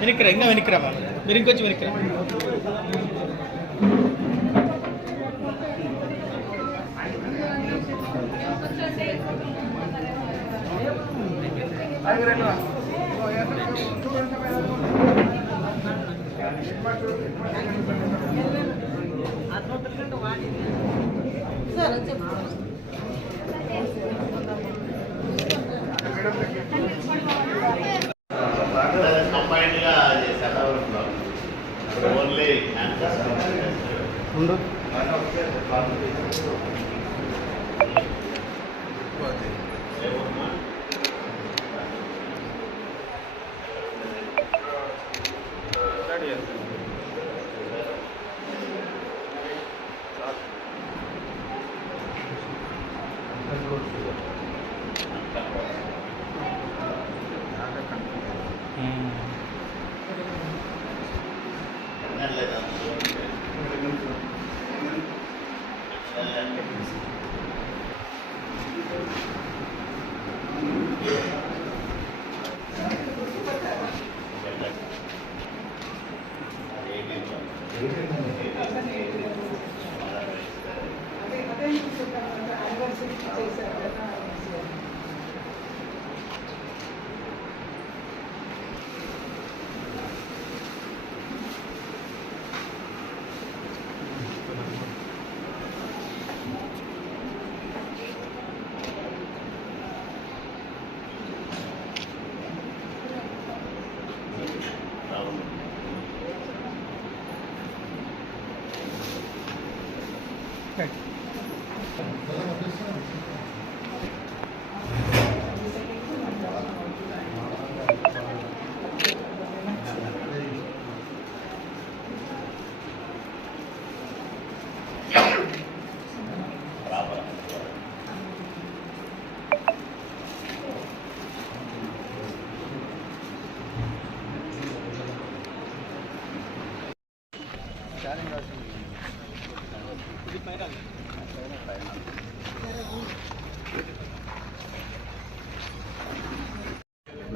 వెనక్కిరా ఇంకా వెనక్కిరా మీరు ఇంకొంచెం వెనక్కిరా కంబైన్డ్ ఉండు 네.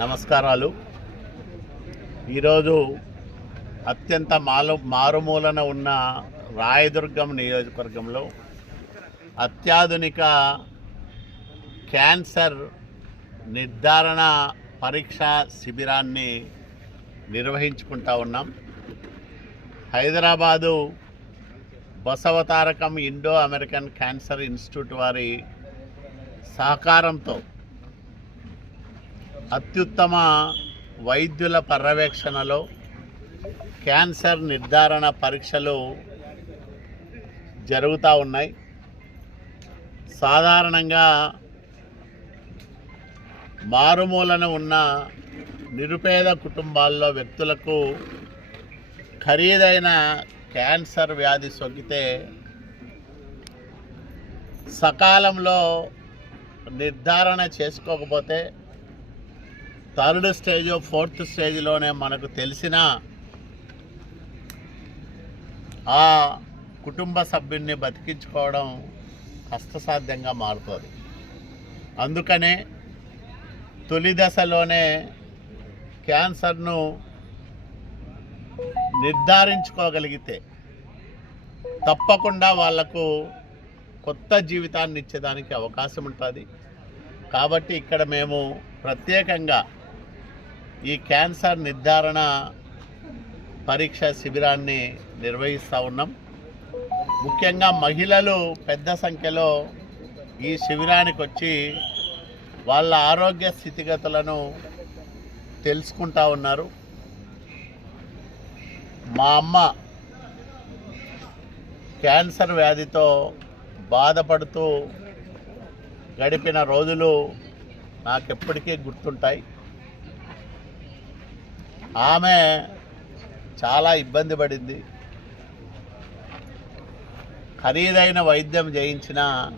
నమస్కారాలు. ఈరోజు అత్యంత మాలు మారుమూలన ఉన్న రాయదుర్గం నియోజకవర్గంలో అత్యాధునిక క్యాన్సర్ నిర్ధారణ పరీక్ష శిబిరాన్ని నిర్వహించుకుంటా ఉన్నాం. Hyderabad Basavatarakam Indo American cancer institute వారి సహకారంతో అత్యుత్తమ వైద్యుల పర్యవేక్షణలో క్యాన్సర్ నిర్ధారణ పరీక్షలు జరుగుతూ ఉన్నాయి. సాధారణంగా మారుమూలన ఉన్న నిరుపేద కుటుంబాల్లో వ్యక్తులకు ఖరీదైన క్యాన్సర్ వ్యాధి సోకితే సకాలంలో నిర్ధారణ చేసుకోకపోతే థర్డ్ స్టేజ్ ఫోర్త్ స్టేజ్లోనే మనకు తెలిసిన ఆ కుటుంబ సభ్యుడిని బతికించుకోవడం కష్టసాధ్యంగా మారుతుంది. అందుకనే తొలి దశలోనే క్యాన్సర్ను నిర్ధారించుకోగలిగితే తప్పకుండా వాళ్ళకు కొత్త జీవితాన్ని ఇచ్చేదానికి అవకాశం ఉంటుంది. కాబట్టి ఇక్కడ మేము ప్రత్యేకంగా ఈ క్యాన్సర్ నిర్ధారణ పరీక్ష శిబిరాన్ని నిర్వహిస్తూ ఉన్నాం. ముఖ్యంగా మహిళలు పెద్ద సంఖ్యలో ఈ శిబిరానికి వచ్చి వాళ్ళ ఆరోగ్య స్థితిగతులను తెలుసుకుంటా ఉన్నారు. మా అమ్మ క్యాన్సర్ వ్యాధితో బాధపడుతూ గడిపిన రోజులు నాకెప్పటికీ గుర్తుంటాయి. ఆమె చాలా ఇబ్బంది పడింది. ఖరీదైన వైద్యం చేయించిన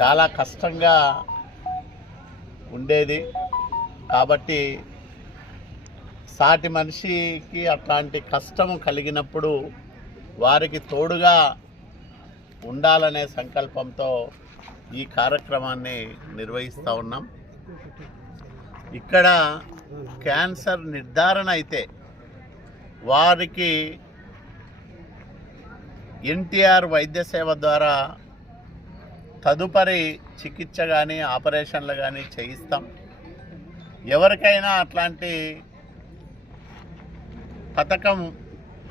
చాలా కష్టంగా ఉండేది. కాబట్టి సాటి మనిషికి అట్లాంటి కష్టం కలిగినప్పుడు వారికి తోడుగా ఉండాలనే సంకల్పంతో ఈ కార్యక్రమాన్ని నిర్వహిస్తూ ఉన్నాం. ఇక్కడ క్యాన్సర్ నిర్ధారణ అయితే వారికి ఎన్టీఆర్ వైద్య సేవ ద్వారా తదుపరి చికిత్స కానీ ఆపరేషన్లు కానీ చేయిస్తాం. ఎవరికైనా అట్లాంటి పథకం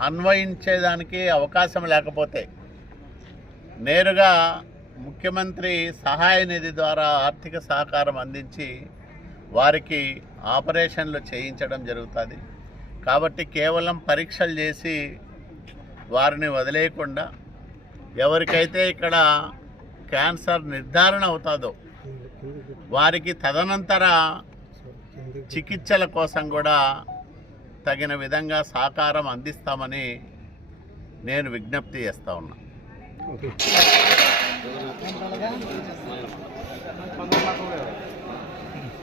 అన్వయించేదానికి అవకాశం లేకపోతే నేరుగా ముఖ్యమంత్రి సహాయ నిధి ద్వారా ఆర్థిక సహకారం అందించి వారికి ఆపరేషన్లు చేయించడం జరుగుతుంది. కాబట్టి కేవలం పరీక్షలు చేసి వారిని వదిలేయకుండా ఎవరికైతే ఇక్కడ క్యాన్సర్ నిర్ధారణ అవుతుందో వారికి తదనంతర చికిత్సల కోసం కూడా తగిన విధంగా సహకారం అందిస్తామని నేను విజ్ఞప్తి చేస్తా ఉన్నా.